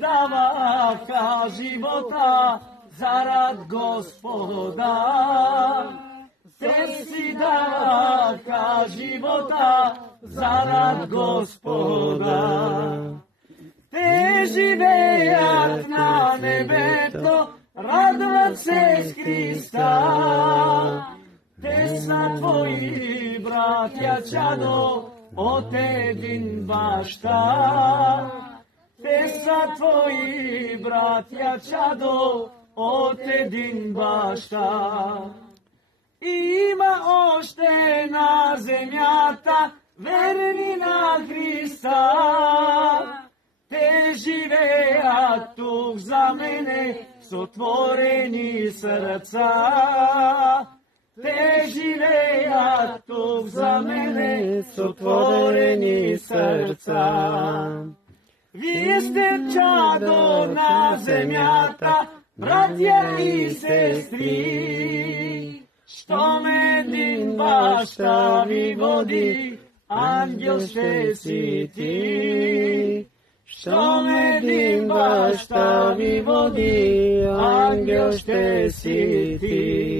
даваха живота зарад Господа. Те си даваха живота зарад Господа. Те живеят на небето, радват се с Христа. Те са твои братя, чадо, от един баща. Те са твои братя, чадо, от един баща. Има още на земята верни на Христа. Те живеят тук за мене с отворени сърца. Те живеят тук за мене с отворени сърца. Вие сте чадо на земята, братя и сестри. Щом един баща ви води, ангел ще си ти. Щом един баща ви води, ангел ще си ти.